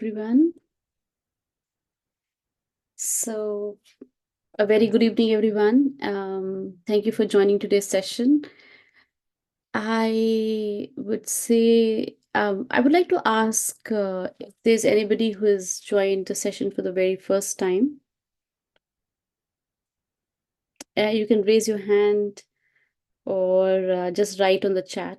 everyone. So, a very good evening, everyone. Thank you for joining today's session. I would say, I would like to ask if there's anybody who has joined the session for the very first time. You can raise your hand or just write on the chat.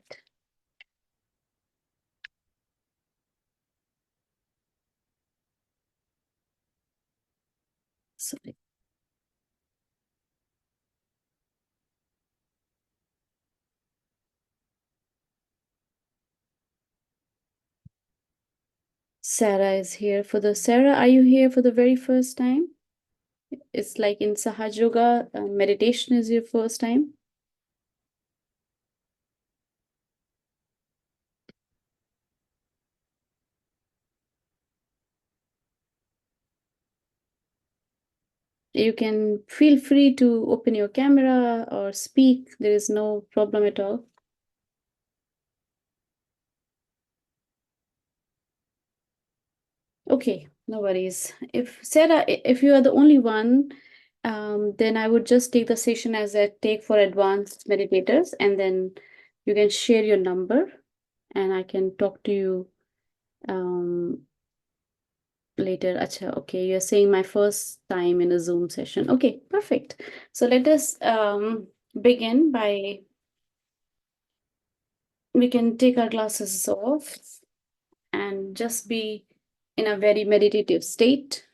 Sorry. Sarah is here for the. Sarah, are you here for the very first time? It's like in Sahaja Yoga meditation is your first time. You can feel free to open your camera or speak. There is no problem at all. Okay, no worries. If Sarah, if you are the only one, then I would just take the session as a take for advanced meditators, and then you can share your number, and I can talk to you later. Acha, okay, you're saying my first time in a Zoom session. Okay, perfect. So let us begin by, we can take our glasses off and just be in a very meditative state.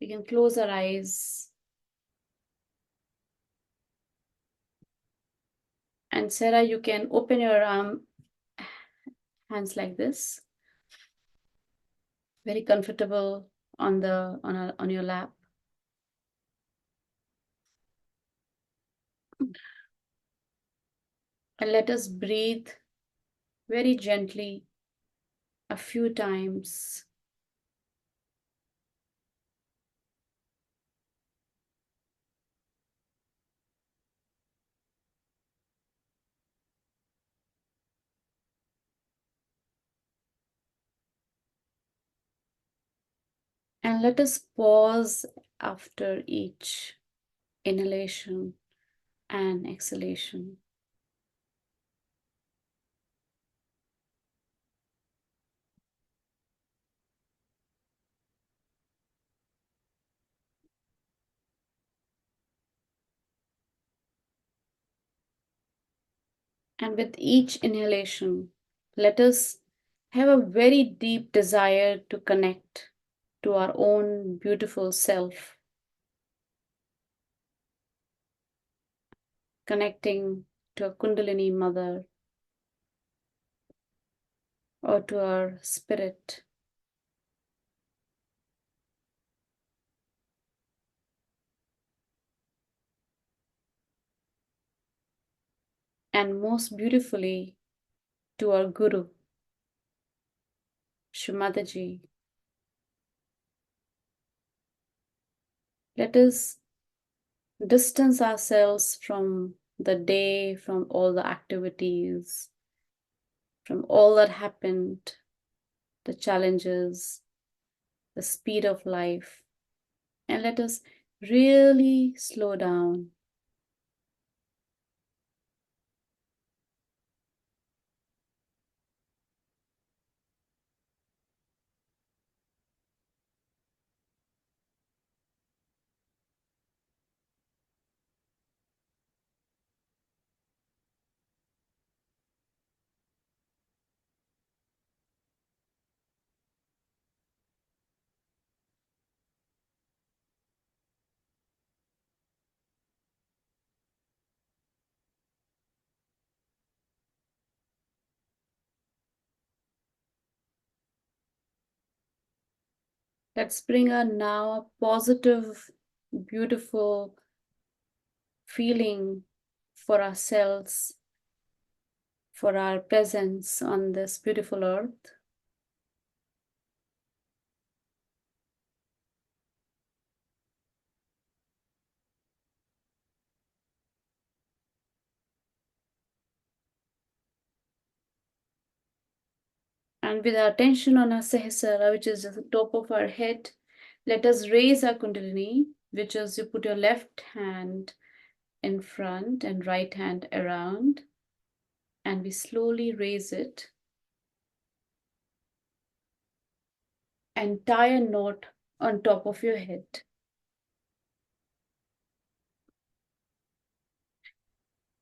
We can close our eyes. And Sarah, you can open your hands like this. Very comfortable on the on your lap. And let us breathe very gently a few times. And let us pause after each inhalation and exhalation. And with each inhalation, let us have a very deep desire to connect to our own beautiful self, connecting to a Kundalini mother or to our spirit. And most beautifully to our Guru, Shri Mataji. Let us distance ourselves from the day, from all the activities, from all that happened, the challenges, the speed of life, and let us really slow down. Let's bring a now a positive, beautiful feeling for ourselves, for our presence on this beautiful earth. And with our attention on our Sahasrara, which is at the top of our head, let us raise our Kundalini, which is you put your left hand in front and right hand around, and we slowly raise it and tie a knot on top of your head.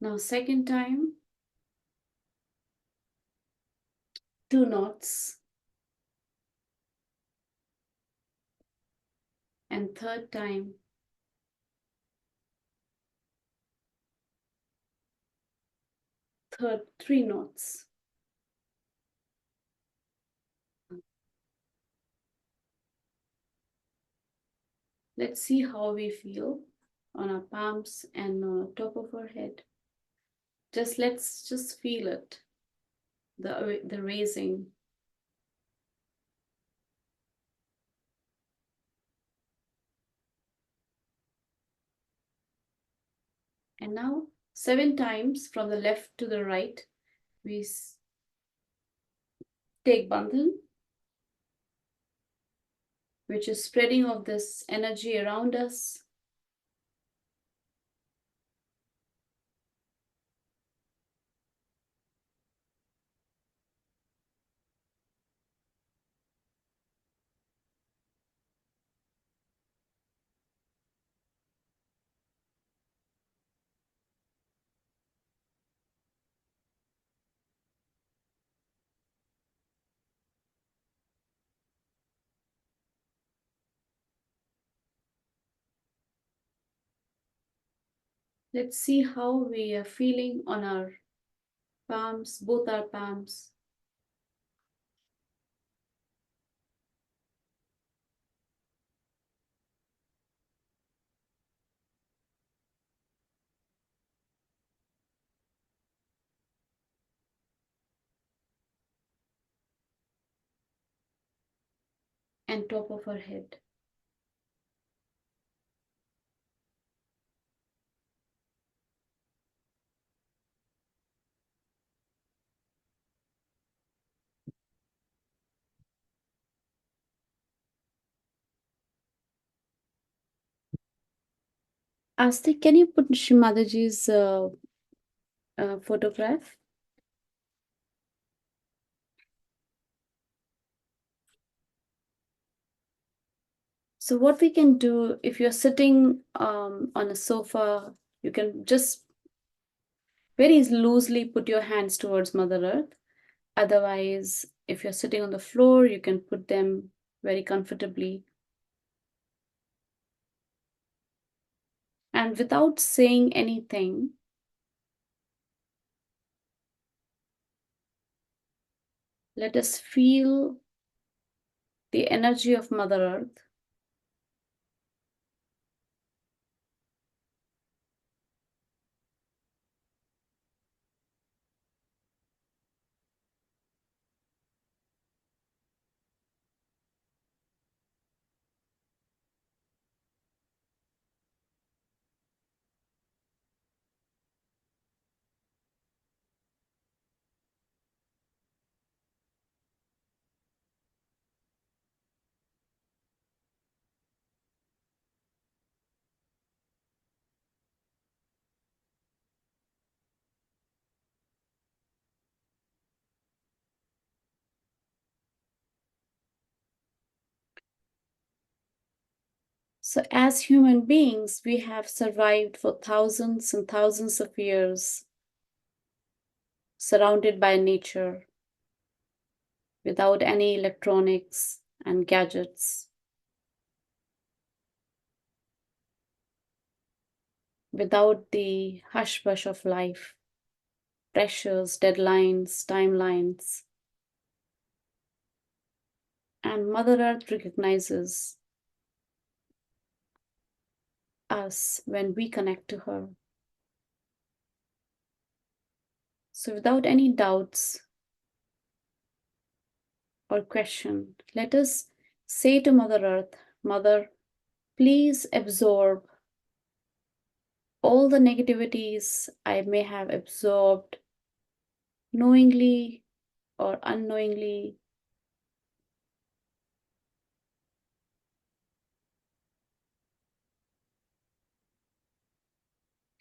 Now, second time, 2 knots, and third time, 3 knots. Let's see how we feel on our palms and on top of our head. Let's just feel it, the raising. And now 7 times from the left to the right, we take Bandhan, which is spreading of this energy around us. Let's see how we are feeling on our palms, both our palms. And top of our head. Astik, can you put Shri Mataji's photograph? So what we can do, if you're sitting on a sofa, you can just very loosely put your hands towards Mother Earth. Otherwise, if you're sitting on the floor, you can put them very comfortably. And without saying anything, let us feel the energy of Mother Earth. So as human beings, we have survived for thousands and thousands of years, surrounded by nature, without any electronics and gadgets, without the hush-hush of life, pressures, deadlines, timelines. And Mother Earth recognizes us when we connect to her. So without any doubts or question, let us say to Mother Earth, Mother, please absorb all the negativities I may have absorbed knowingly or unknowingly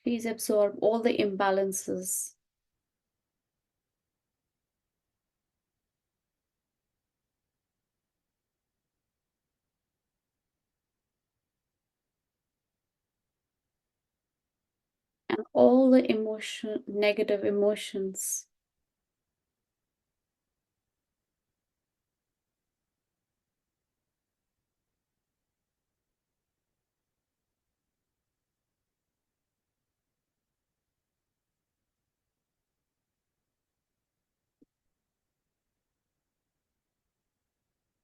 Please absorb all the imbalances. And all the negative emotions.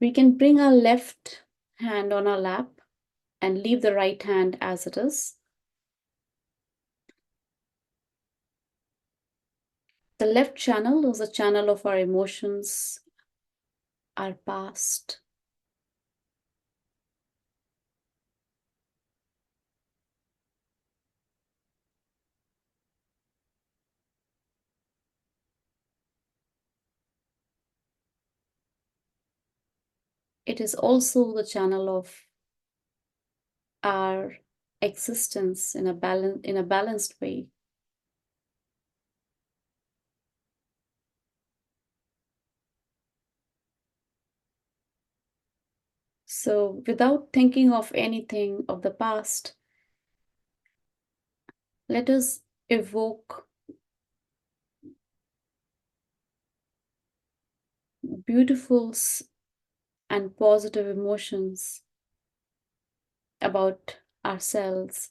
We can bring our left hand on our lap and leave the right hand as it is. The left channel is a channel of our emotions, our past. It is also the channel of our existence in a balanced way. So without thinking of anything of the past, let us evoke beautiful and positive emotions about ourselves.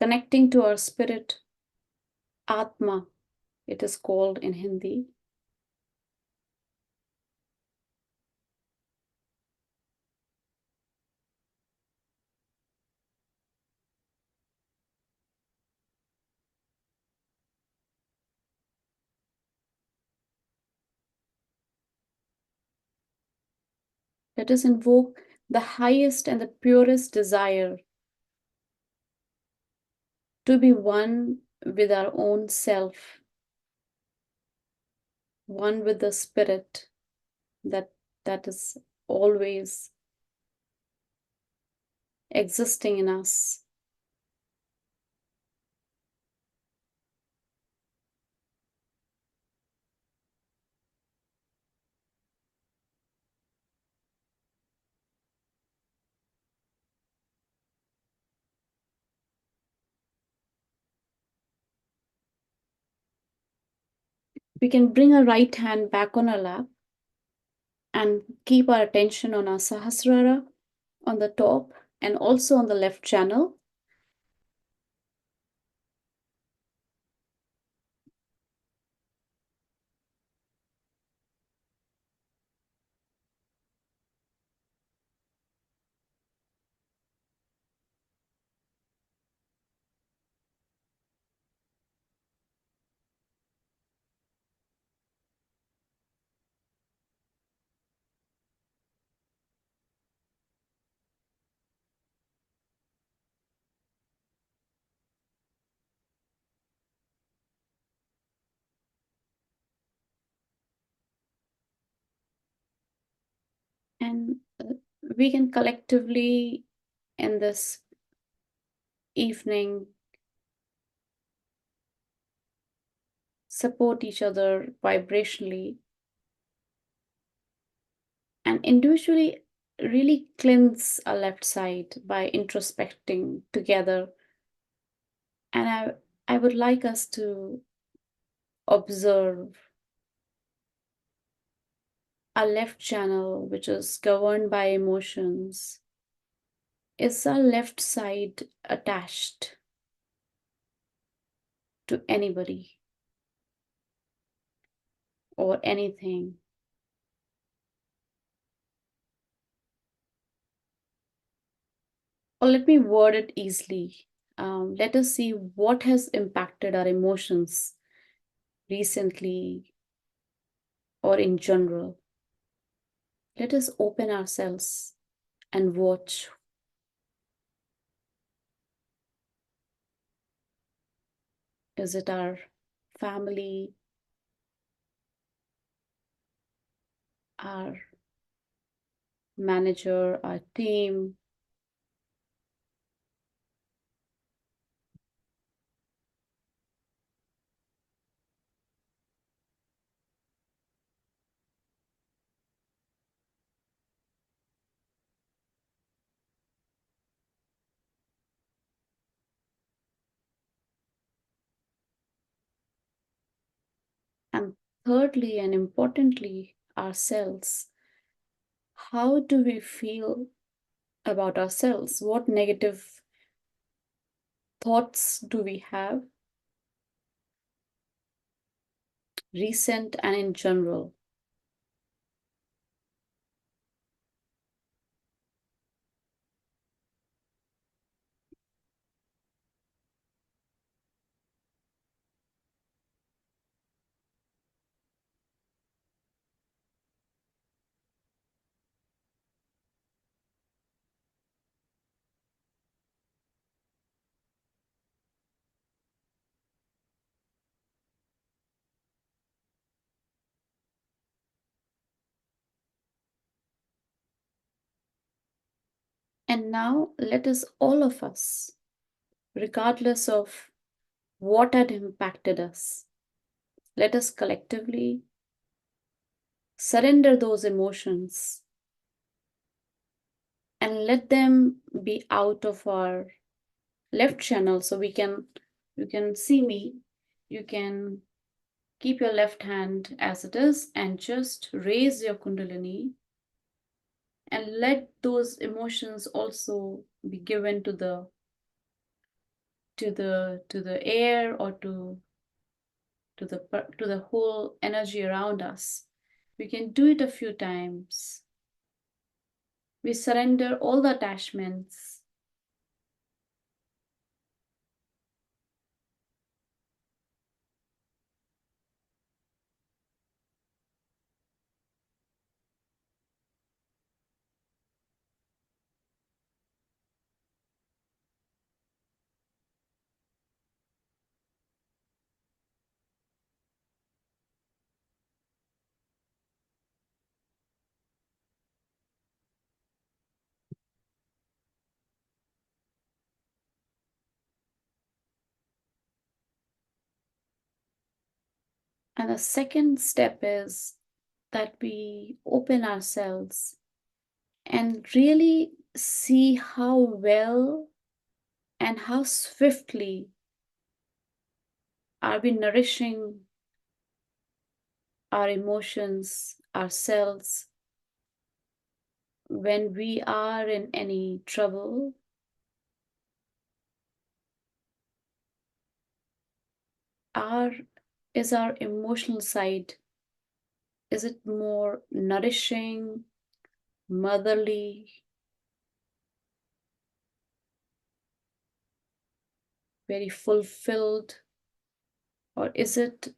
Connecting to our spirit, Atma, it is called in Hindi. Let us invoke the highest and the purest desire to be one with our own self, one with the spirit that is always existing in us. We can bring our right hand back on our lap and keep our attention on our Sahasrara on the top and also on the left channel. And we can collectively in this evening support each other vibrationally and individually really cleanse our left side by introspecting together. And I would like us to observe our left channel, which is governed by emotions. Is our left side attached to anybody or anything? Or let me word it easily. Let us see what has impacted our emotions recently or in general. Let us open ourselves and watch. Is it our family, our manager, our team? And thirdly, and importantly, ourselves. How do we feel about ourselves? What negative thoughts do we have, recent and in general? And now let us, all of us, regardless of what had impacted us, let us collectively surrender those emotions and let them be out of our left channel. So you can see me, you can keep your left hand as it is and just raise your kundalini and let those emotions also be given to the air, or to the whole energy around us. We can do it a few times. We surrender all the attachments. And the second step is that we open ourselves and really see how well and how swiftly are we nourishing our emotions, ourselves, when we are in any trouble. Our is our emotional side, is it more nourishing, motherly, very fulfilled, or is it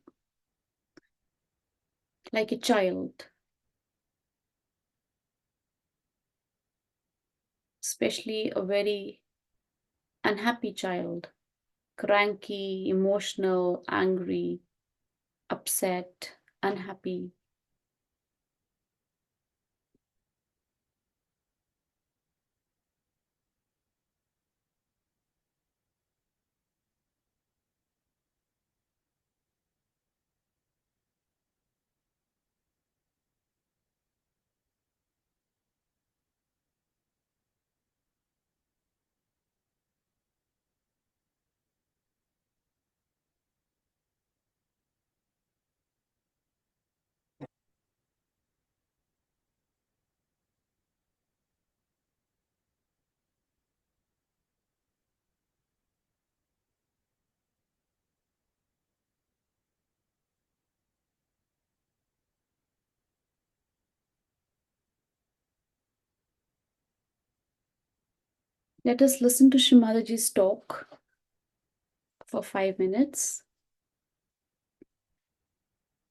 like a child, especially a very unhappy child, cranky, emotional, angry, upset, unhappy? Let us listen to Shri Mataji's talk for 5 minutes.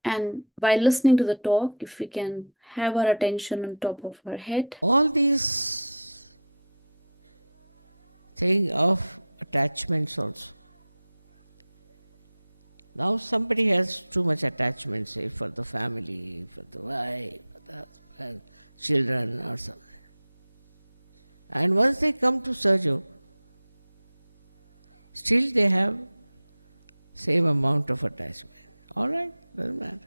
And by listening to the talk, if we can have our attention on top of our head, all these thing of attachments also. Now somebody has too much attachment, say for the family, for the wife, for the husband, children or something. And once they come to Sahaja, still they have same amount of attachment. All right, doesn't matter.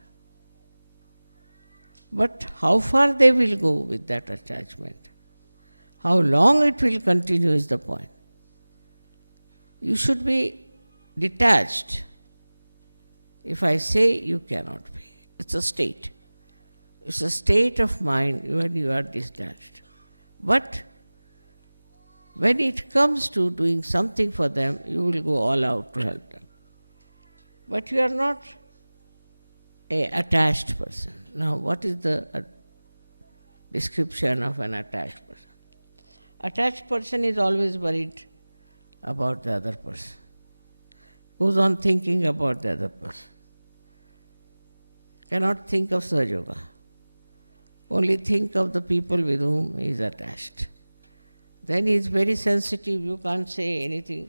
But how far they will go with that attachment, how long it will continue is the point. You should be detached. If I say you cannot be, it's a state. It's a state of mind when you are detached. But when it comes to doing something for them, you will go all out to help them. But you are not an attached person. Now, what is the description of an attached person? Attached person is always worried about the other person. Goes on thinking about the other person. Cannot think of Sahaja Yoga. Only think of the people with whom he is attached. Then he is very sensitive. You can't say anything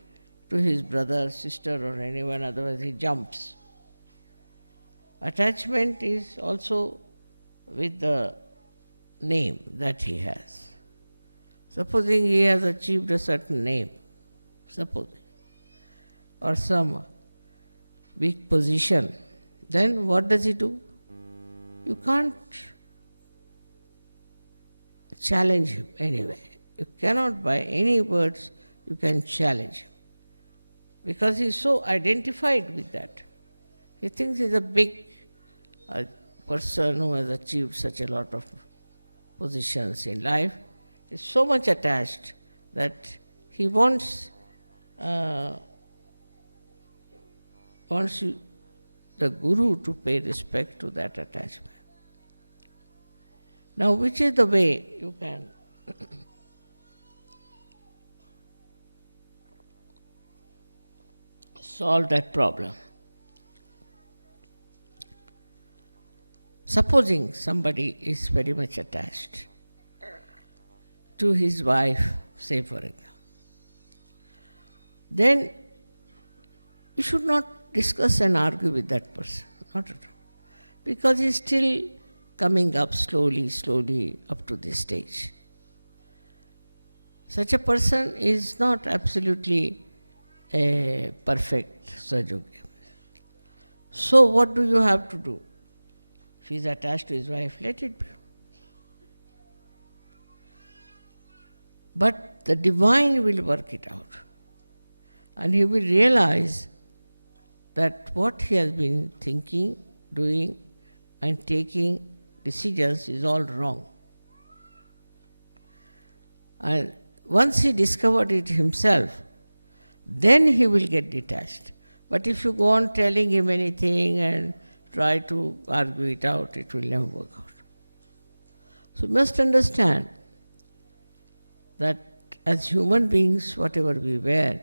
to his brother, sister or anyone, otherwise he jumps. Attachment is also with the name that he has. Supposing he has achieved a certain name, supposing, or some big position, then what does he do? You can't challenge him anyway. You cannot by any words you can challenge him. Because he is so identified with that. He thinks he is a big person who has achieved such a lot of positions in life. He is so much attached that he wants you, the Guru, to pay respect to that attachment. Now, which is the way you can solve that problem? Supposing somebody is very much attached to his wife, say for example, then you should not discuss and argue with that person, not at all. Because he is still coming up slowly up to this stage. Such a person is not absolutely a perfect Sahaja Yogi. So what do you have to do? If he is attached to his wife, let it be. But the divine will work it out. And he will realize that what he has been thinking, doing, and taking decisions is all wrong. And once he discovered it himself, then he will get detached. But if you go on telling him anything and try to argue it out, it will never work out. So you must understand that as human beings, whatever we were,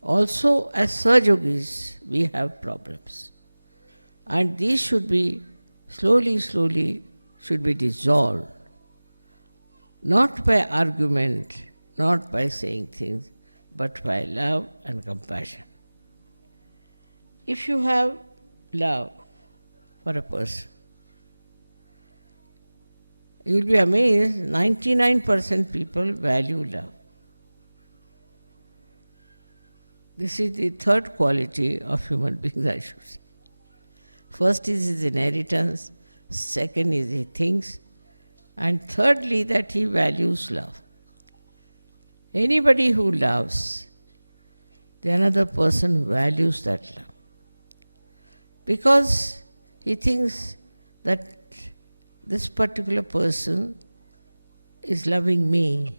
also as Sahaja Yogis, we have problems. And these should be slowly should be dissolved. Not by argument, not by saying things, but by love and compassion. If you have love for a person, you will be amazed, 99% people value love. This is the third quality of human beings, I should say. First is his inheritance, second is he thinks, and thirdly that he values love. Anybody who loves, the another person values that love. Because he thinks that this particular person is loving me,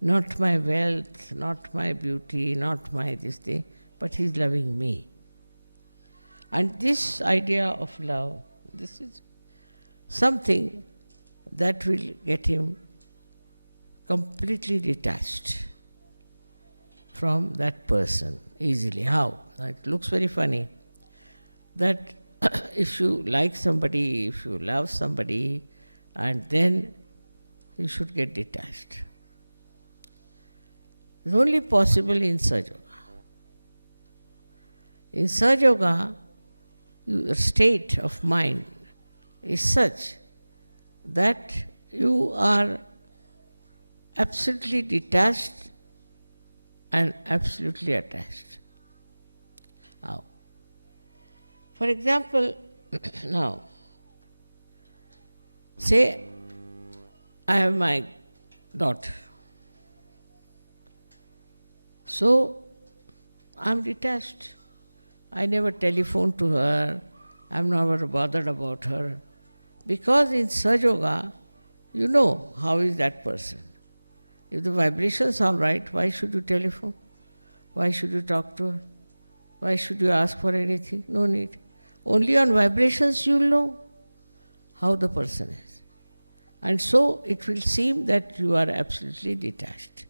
not my wealth, not my beauty, not my this thing, but he is loving me. And this idea of love, this is something that will get him completely detached from that person easily. How? It looks very funny that if you like somebody, if you love somebody, and then you should get detached. It's only possible in Sahaja Yoga. In Sahaja Yoga, your state of mind is such that you are absolutely detached and absolutely attached. Now, for example, now, say I have my daughter. So, I'm detached. I never telephone to her, I'm never bothered about her. Because in Sahaja Yoga, you know how is that person. If the vibrations are right, why should you telephone? Why should you talk to her? Why should you ask for anything? No need. Only on vibrations you will know how the person is. And so it will seem that you are absolutely detached.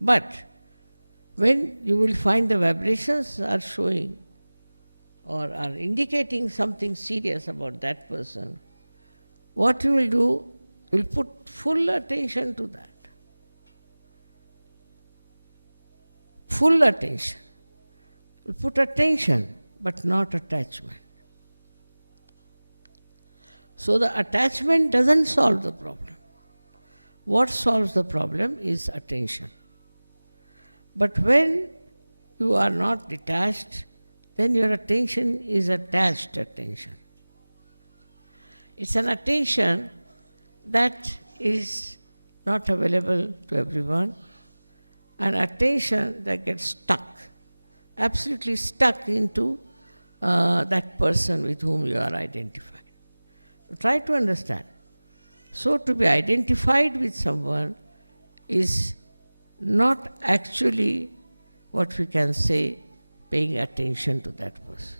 But when you will find the vibrations are showing or are indicating something serious about that person, what you will do, you will put full attention to that. Full attention. You will put attention, but not attachment. So the attachment doesn't solve the problem. What solves the problem is attention. But when you are not detached, then your attention is attached attention. It's an attention that is not available to everyone, an attention that gets stuck, absolutely stuck into that person with whom you are identified. Try to understand. So to be identified with someone is not actually what we can say paying attention to that person.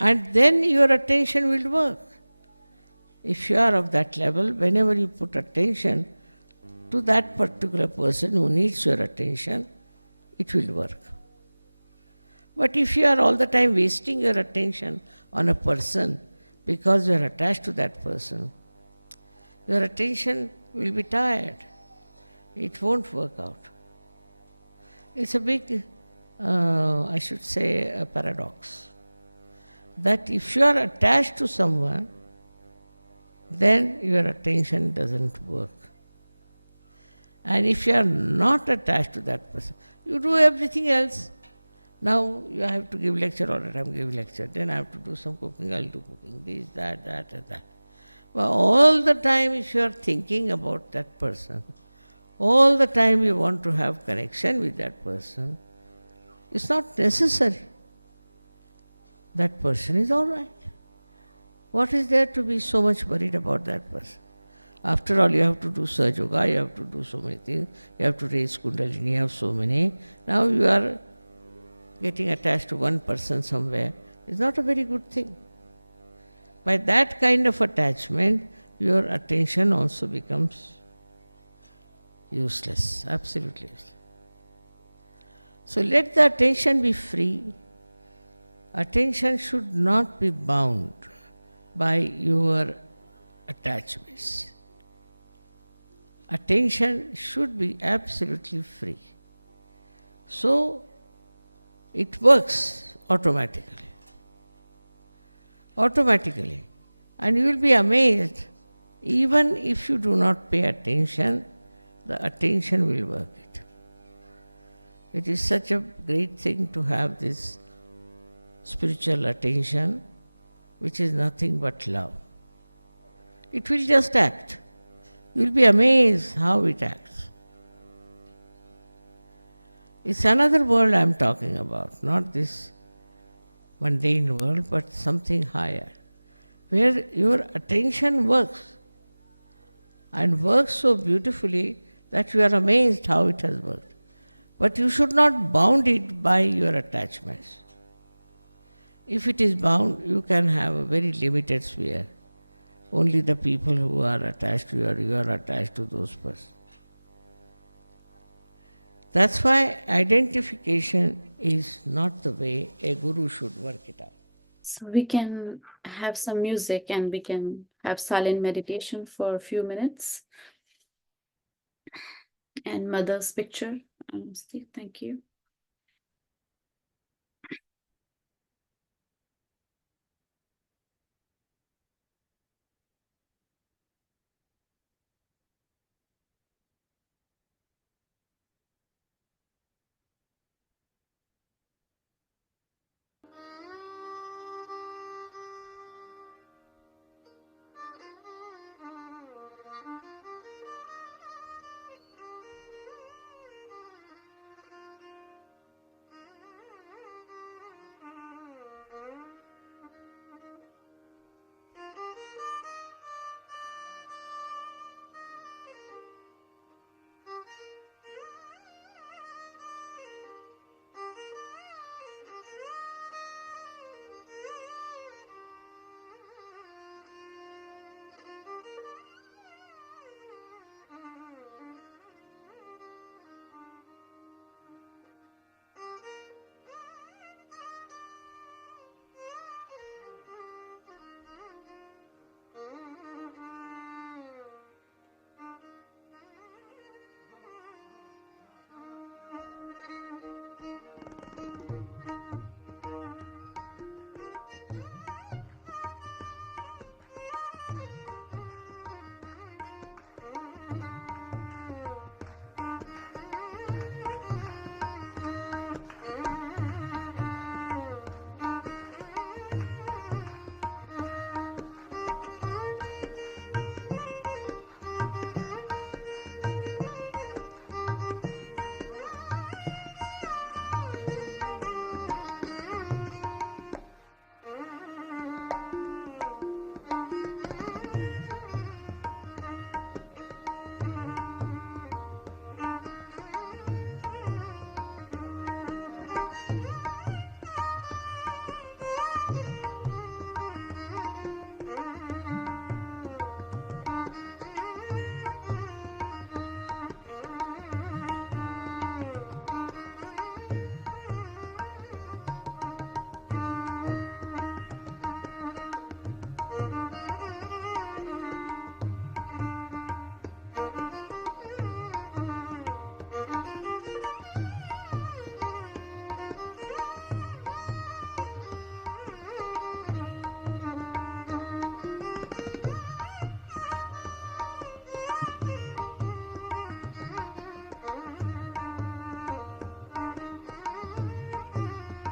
And then your attention will work. If you are of that level, whenever you put attention to that particular person who needs your attention, it will work. But if you are all the time wasting your attention on a person because you are attached to that person, your attention will be tired. It won't work out. It's a big, I should say, a paradox. That if you are attached to someone, then your attention doesn't work. And if you are not attached to that person, you do everything else. Now you have to give lecture all the time, give lecture. Then I have to do some cooking, I'll do cooking, this, that, and that. But all the time if you are thinking about that person, all the time you want to have connection with that person, it's not necessary. That person is all right. What is there to be so much worried about that person? After all, you have to do Sahaja Yoga, you have to do so many things, you have to raise Kundalini, you have so many. Now you are getting attached to one person somewhere. It's not a very good thing. By that kind of attachment, your attention also becomes useless, absolutely useless. So let the attention be free. Attention should not be bound by your attachments. Attention should be absolutely free. So it works automatically. Automatically. And you will be amazed, even if you do not pay attention, the attention will work it. It is such a great thing to have this spiritual attention, which is nothing but love. It will just act. You will be amazed how it acts. It's another world I'm talking about, not this mundane world, but something higher, where your attention works, and works so beautifully that you are amazed how it has worked. But you should not bound it by your attachments. If it is bound, you can have a very limited sphere. Only the people who are attached to you are attached to those persons. That's why identification is not the way a guru should work it out. So we can have some music and we can have silent meditation for a few minutes. And mother's picture. Steve, thank you.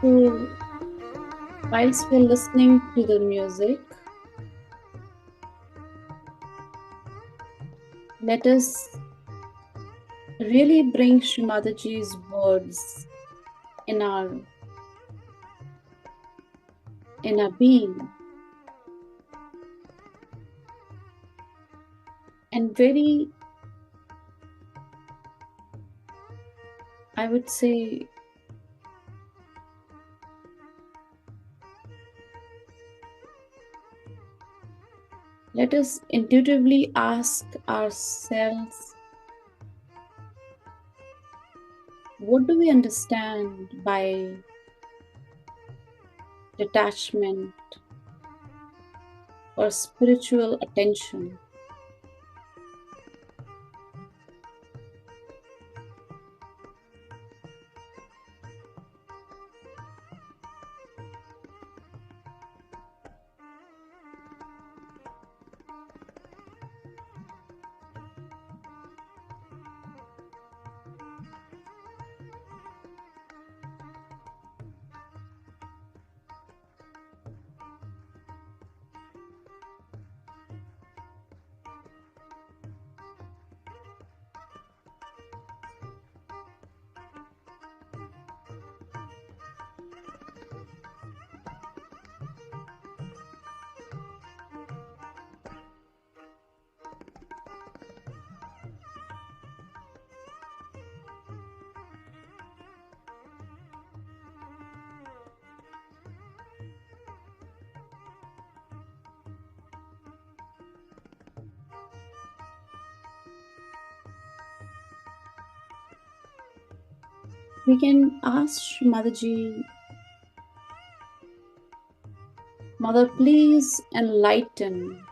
So, whilst we're listening to the music, let us really bring Shri Mataji's words in our being, and very, I would say, let us intuitively ask ourselves, what do we understand by detachment or spiritual attention? We can ask Shri Mataji Mother, please enlighten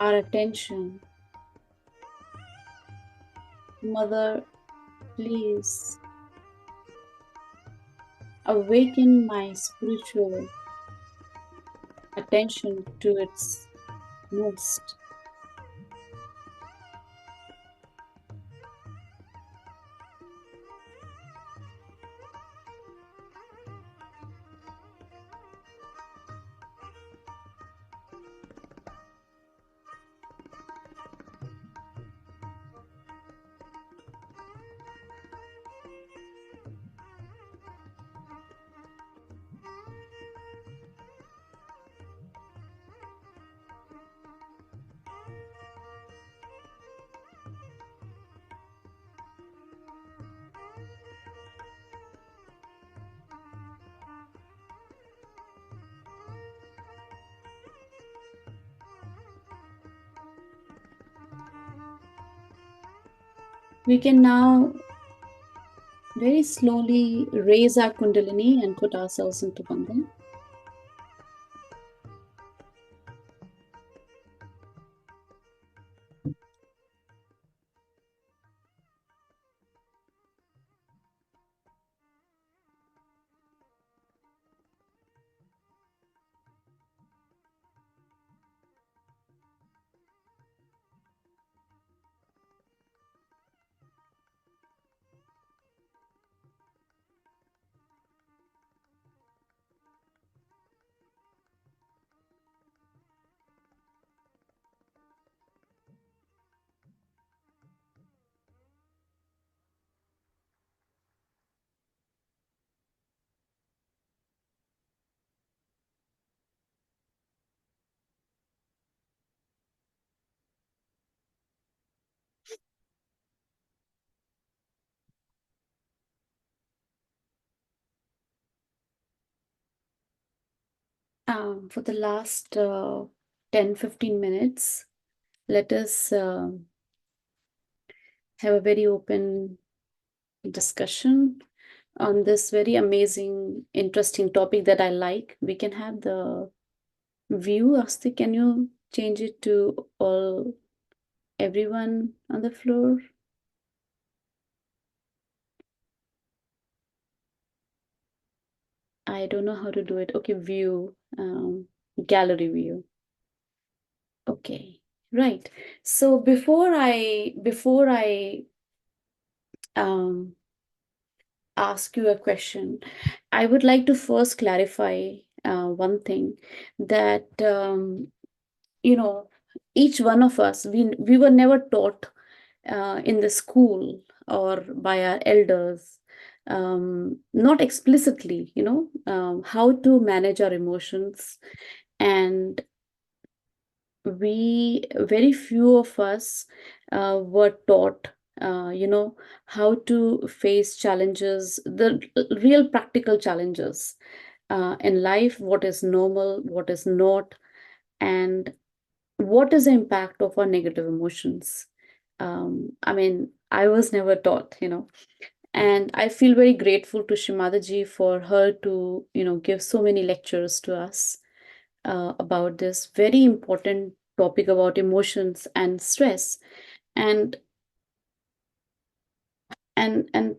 our attention. Mother, please awaken my spiritual attention to its most. We can now very slowly raise our Kundalini and put ourselves into Bandhan. For the last 10-15 minutes, let us have a very open discussion on this very amazing, interesting topic that I like. We can have the view. Asti, can you change it to all everyone on the floor? I don't know how to do it. Okay, view, gallery view. Okay, right. So before I um, ask you a question, I would like to first clarify one thing that you know each one of us, we were never taught in the school or by our elders, not explicitly, how to manage our emotions. And we very few of us were taught how to face challenges, the real practical challenges in life, what is normal, what is not, and what is the impact of our negative emotions. I mean, I was never taught, and I feel very grateful to Shri Mataji for her to give so many lectures to us about this very important topic about emotions and stress. And and and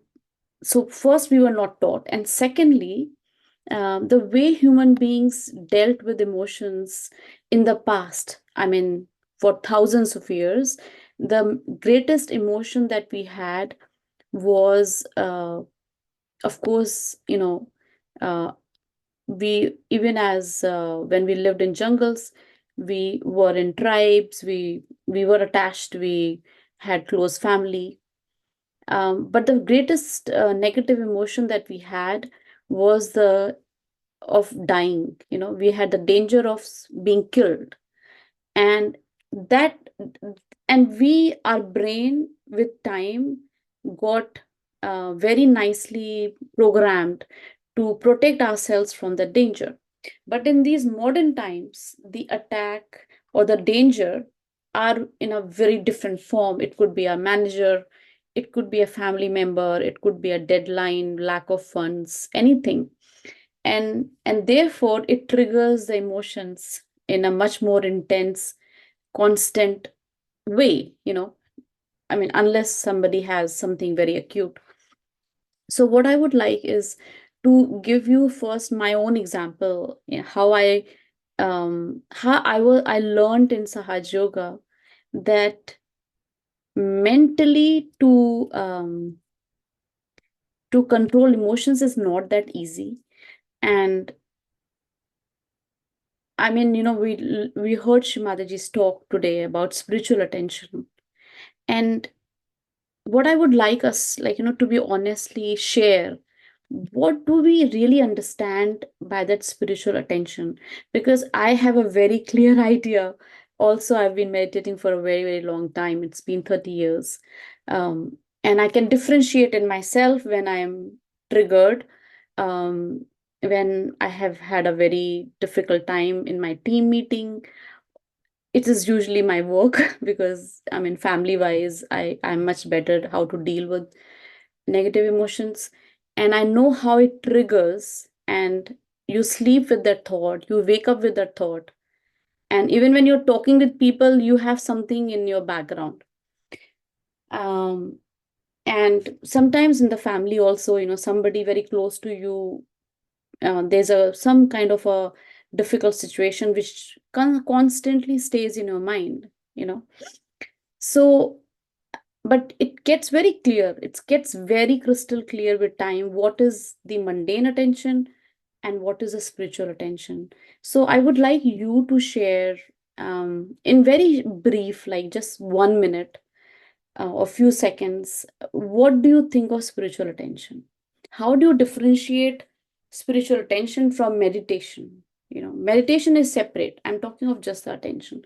so first we were not taught, and secondly, the way human beings dealt with emotions in the past, I mean, for thousands of years, the greatest emotion that we had was, of course, uh, we, even as when we lived in jungles, we were in tribes, we were attached, we had close family. But the greatest negative emotion that we had was the of dying. We had the danger of being killed, and that and we, our brain with time got very nicely programmed to protect ourselves from the danger. But in these modern times, the attack or the danger are in a very different form. It could be a manager, it could be a family member, it could be a deadline, lack of funds, anything. and therefore it triggers the emotions in a much more intense, constant way, I mean, unless somebody has something very acute. So what I would like is to give you first my own example, how I learned in Sahaja Yoga that mentally to control emotions is not that easy. And I mean, we heard Shri Mataji's talk today about spiritual attention. And what I would like us, to be honestly share, what do we really understand by that spiritual attention? Because I have a very clear idea. Also, I've been meditating for a very, very long time. It's been 30 years. And I can differentiate in myself when I am triggered, um, when I have had a very difficult time in my team meeting. It is usually my work because I mean, family wise, I'm much better how to deal with negative emotions. And I know how it triggers, and you sleep with that thought, you wake up with that thought. And even when you're talking with people, you have something in your background. Um, and sometimes in the family also, somebody very close to you, there's some kind of a difficult situation which constantly stays in your mind, you know. So but it gets very clear, it gets very crystal clear with time what is the mundane attention and what is the spiritual attention. So I would like you to share, in very brief, like just 1 minute or few seconds, what do you think of spiritual attention? How do you differentiate spiritual attention from meditation? Meditation is separate. I'm talking of just the attention.